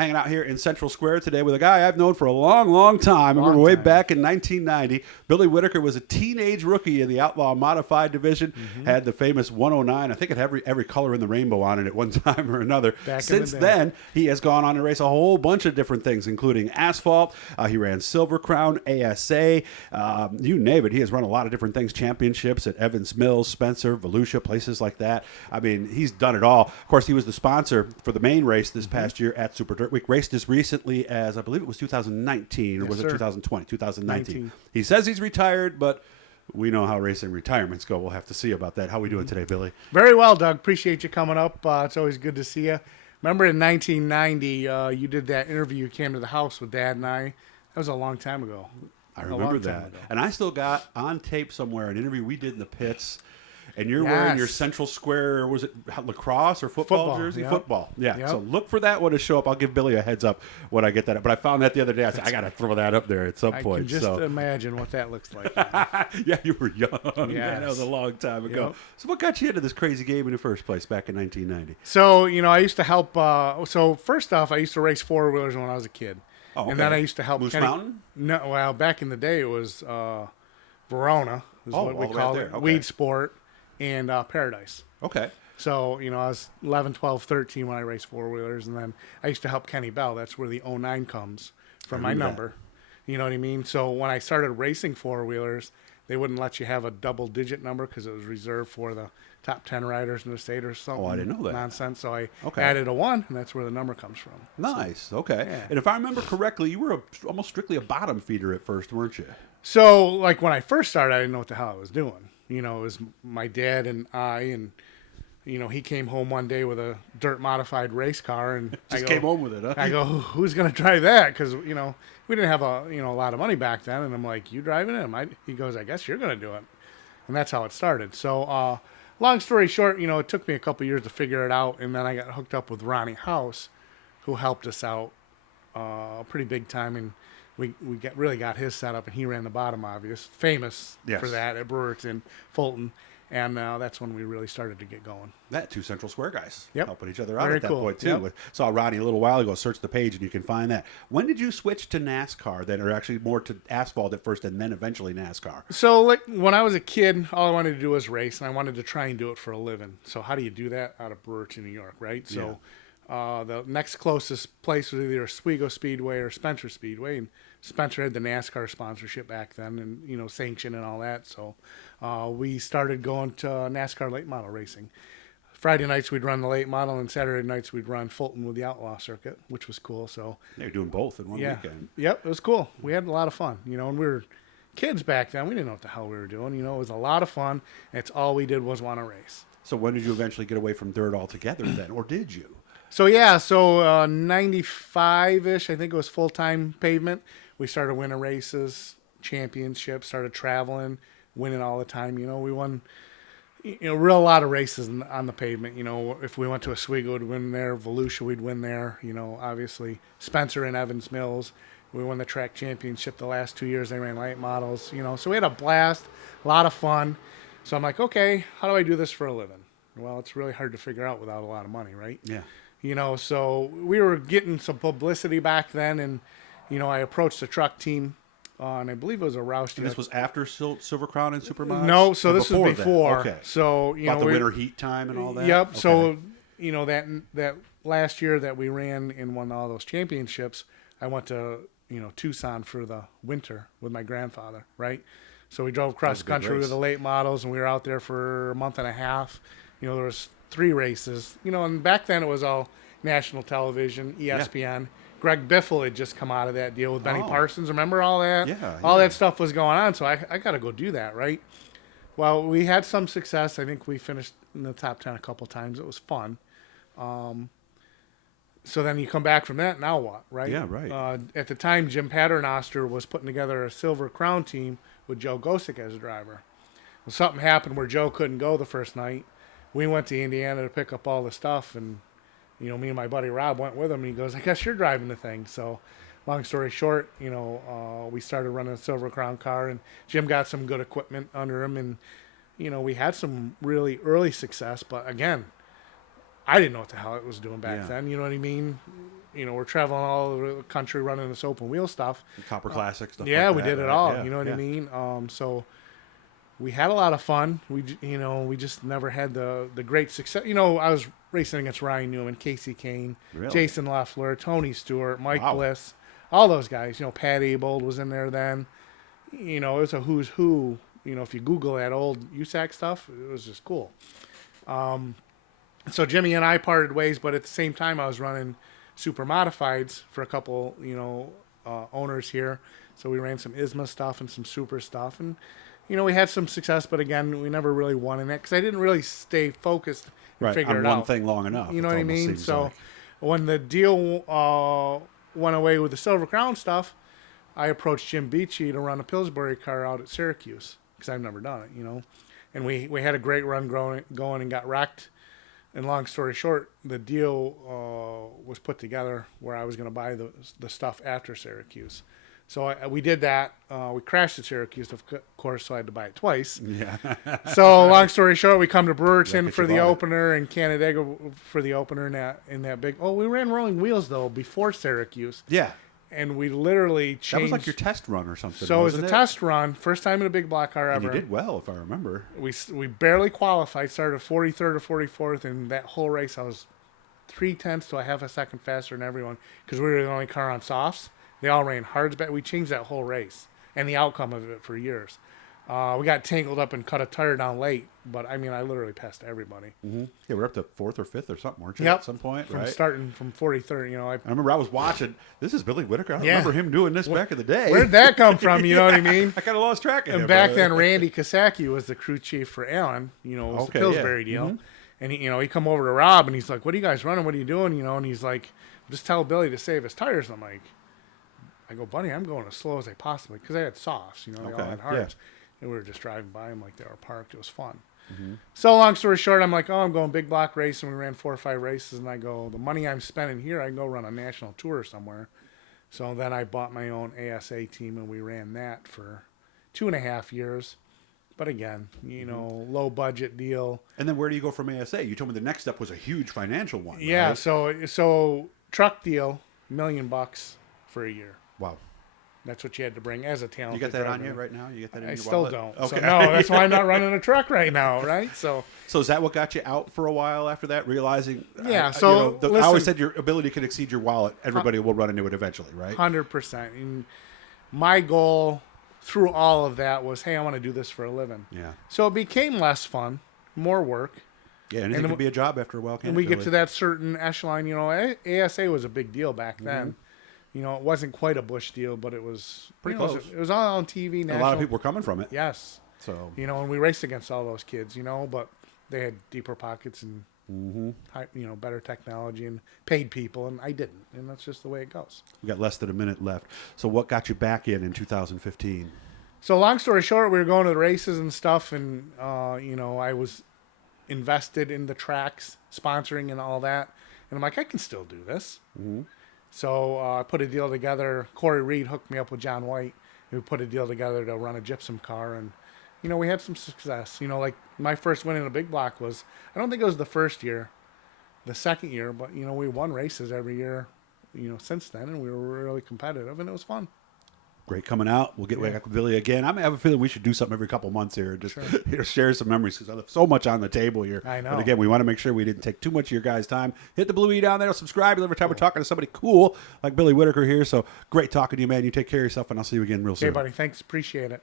hanging out here in Central Square today with a guy I've known for a long, long time. I remember way back in 1990. Billy Whittaker was a teenage rookie in the Outlaw Modified Division, had the famous 109. I think it had every color in the rainbow on it at one time or another. Since then, he has gone on to race a whole bunch of different things, including asphalt. He ran Silver Crown, ASA, you name it. He has run a lot of different things, championships at Evans Mills, Spencer, Volusia, places like that. I mean, he's done it all. Of course, he was the sponsor for the main race this past year at Super Dirt Week. Raced as recently as, I believe it was 2019, or was it 2020? 2019. He says he's retired, but we know how racing retirements go. We'll have to see about that. How are we doing today, Billy? Very well, Doug. Appreciate you coming up. It's always good to see you. Remember in 1990, you did that interview. You came to the house with Dad and I. That was a long time ago. I remember that. And I still got on tape somewhere an interview we did in the pits. And you're wearing your Central Square, was it lacrosse or football jersey? Yep. Football, yeah. Yep. So look for that one to show up. I'll give Billy a heads up when I get that up. But I found that the other day. I said, I got to throw that up there at some point. I can just imagine what that looks like. Yeah, you were young. Yeah, that was a long time ago. Yep. So what got you into this crazy game in the first place back in 1990? So, I used to help. So first off, I used to race four-wheelers when I was a kid. Oh, okay. And then I used to help Moose Mountain? No, well, back in the day, it was Verona is what we called it. Okay. Weed Sport. And Paradise. Okay. So, I was 11, 12, 13 when I raced four-wheelers, and then I used to help Kenny Bell. That's where the 09 comes from my number. You know what I mean? So when I started racing four-wheelers, they wouldn't let you have a double-digit number because it was reserved for the top 10 riders in the state or something. Oh, I didn't know that. Nonsense. So I added a 1, and that's where the number comes from. Nice. So, okay. Yeah. And if I remember correctly, you were almost strictly a bottom feeder at first, weren't you? So, like, when I first started, I didn't know what the hell I was doing. It was my dad and I, and, he came home one day with a dirt modified race car, and came home with it, huh? I go, who's going to drive that? Because, we didn't have a lot of money back then. And I'm like, you driving it? He goes, I guess you're going to do it. And that's how it started. So, long story short, it took me a couple years to figure it out. And then I got hooked up with Ronnie House, who helped us out pretty big time. And we really got his setup, and he ran the bottom, famous for that at Brewerton, Fulton, and that's when we really started to get going. That two Central Square guys helping each other out Very at that cool. point too. Yep. Saw Ronnie a little while ago. Search the page and you can find that. When did you switch to NASCAR then, or actually more to asphalt at first and then eventually NASCAR? So like when I was a kid, all I wanted to do was race, and I wanted to try and do it for a living. So how do you do that out of Brewerton, New York, right? So the next closest place was either Oswego Speedway or Spencer Speedway, and Spencer had the NASCAR sponsorship back then, and sanction and all that. So we started going to NASCAR late model racing. Friday nights we'd run the late model, and Saturday nights we'd run Fulton with the Outlaw circuit, which was cool. So you're doing both in one weekend. Yep, it was cool. We had a lot of fun, and we were kids back then. We didn't know what the hell we were doing. It was a lot of fun. And it's all we did was want to race. So when did you eventually get away from dirt altogether then, or did you? So 95-ish, I think it was full-time pavement. We started winning races, championships, started traveling, winning all the time. We won, real lot of races on the pavement. If we went to Oswego, we'd win there. Volusia, we'd win there. Obviously Spencer and Evans Mills. We won the track championship the last 2 years. They ran late models, So we had a blast, a lot of fun. So I'm like, okay, how do I do this for a living? Well, it's really hard to figure out without a lot of money, right? Yeah. So we were getting some publicity back then, and, I approached the truck team, and I believe it was a Roush. And this was after Silver Crown and Supermods? No, so this was before. Okay. So, about the winter heat time and all that? Yep. Okay. So, that last year that we ran and won all those championships, I went to, Tucson for the winter with my grandfather, right? So we drove cross country with the late models, and we were out there for a month and a half. There was 3 races, and back then it was all national television, ESPN. Yeah. Greg Biffle had just come out of that deal with Benny Parsons. Remember all that? Yeah. All that stuff was going on, so I got to go do that, right? Well, we had some success. I think we finished in the top 10 a couple times. It was fun. So then you come back from that, now what, right? Yeah, right. At the time, Jim Paternoster was putting together a Silver Crown team with Joe Gosick as a driver. Well, something happened where Joe couldn't go the first night. We went to Indiana to pick up all the stuff, and, me and my buddy Rob went with him, and he goes, I guess you're driving the thing. So long story short, we started running a Silver Crown car, and Jim got some good equipment under him, and, we had some really early success. But again, I didn't know what the hell it was doing back Yeah. then. You know what I mean? We're traveling all over the country running this open wheel stuff. Copper Classic stuff. Yeah, like we that, did it right? all. Yeah, You know what yeah. I mean? So we had a lot of fun. We just never had the great success. I was racing against Ryan Newman, Casey Kane, Really? Jason Leffler, Tony Stewart, Mike Wow. Bliss, all those guys. Pat Abold was in there then. It was a who's who. If you Google that old USAC stuff, it was just cool. So Jimmy and I parted ways, but at the same time, I was running super modifieds for a couple, owners here. So we ran some ISMA stuff and some super stuff, and we had some success, but again, we never really won in it because I didn't really stay focused and Right, figure on it one out. thing long enough. You know it what I almost mean? seems So like. when the deal went away with the Silver Crown stuff, I approached Jim Beachy to run a Pillsbury car out at Syracuse because I've never done it, And we had a great run going and got wrecked. And long story short, the deal was put together where I was going to buy the stuff after Syracuse. So we did that. We crashed at Syracuse, of course, so I had to buy it twice. Yeah. So long story short, we come to Brewerton Wreck-It, for you the bought it. opener and Canandaigua for the opener in that big. Oh, we ran rolling wheels though before Syracuse, Yeah. and we literally changed. That was like your test run or something. So it was wasn't a test run, first time in a big block car And ever. you did well, if I remember. We barely qualified, started 43rd or 44th, and that whole race I was 0.3 to a half a second faster than everyone because we were the only car on softs. They all ran hards back. We changed that whole race and the outcome of it for years. We got tangled up and cut a tire down late, but I literally passed everybody. Mm-hmm. Yeah, we're up to 4th or 5th or something, weren't you? Yep. At some point, From right? starting from 43rd, I remember I was watching. This is Billy Whittaker. I don't Yeah. remember him doing this back in the day. Where'd that come from? You know what I mean? I kind of lost track of him. And back but- then, Randy Kasaki was the crew chief for Allen. It was Okay, the Pillsbury yeah. deal. Mhm. And he come over to Rob and he's like, "What are you guys running? What are you doing?" And he's like, "Just tell Billy to save his tires." And I go, "Buddy, I'm going as slow as I possibly," because I had softs. They all Okay, had yeah. hards, and we were just driving by them like they were parked. It was fun. Mm-hmm. So long story short, I'm like, "Oh, I'm going big block race," and we ran 4 or 5 races. And I go, "The money I'm spending here, I can go run a national tour somewhere." So then I bought my own ASA team, and we ran that for 2.5 years. But again, low budget deal. And then where do you go from ASA? You told me the next step was a huge financial one. Yeah. Right? So truck deal, $1 million for a year. Wow. That's what you had to bring as a talent. You got that on you right now? You got that in I your still wallet? don't. Okay. So no, that's why I'm not running a truck right now, right? So is that what got you out for a while after that, realizing? Yeah, I listen, always said your ability can exceed your wallet. Everybody will run into it eventually, right? 100%. And my goal through all of that was, hey, I want to do this for a living. Yeah. So it became less fun, more work. Yeah, anything then can be a job after a while, can't And it, we get Billy? to that certain echelon, ASA was a big deal back then. It wasn't quite a Bush deal, but it was Pretty it was- close. It was all on TV. And a lot of people were coming from it. Yes. So And we raced against all those kids, but they had deeper pockets and high, better technology and paid people, and I didn't, and that's just the way it goes. we got less than a minute left. So what got you back in 2015? So long story short, we were going to the races and stuff, and I was invested in the tracks, sponsoring and all that, and I'm like, I can still do this. Mm-hmm. So I put a deal together. Corey Reed hooked me up with John White. We put a deal together to run a gypsum car, and we had some success. Like my first win in a big block was, I don't think it was the first year, the second year, but we won races every year, since then, and we were really competitive, and it was fun. Great coming out. We'll get back with Billy again. I have a feeling we should do something every couple months here, just share some memories because I left so much on the table here. I know. But again, we want to make sure we didn't take too much of your guys' time. Hit the blue E down there. Subscribe every time we're talking to somebody cool like Billy Whittaker here. So great talking to you, man. You take care of yourself, and I'll see you again real soon. Okay, buddy. Thanks. Appreciate it.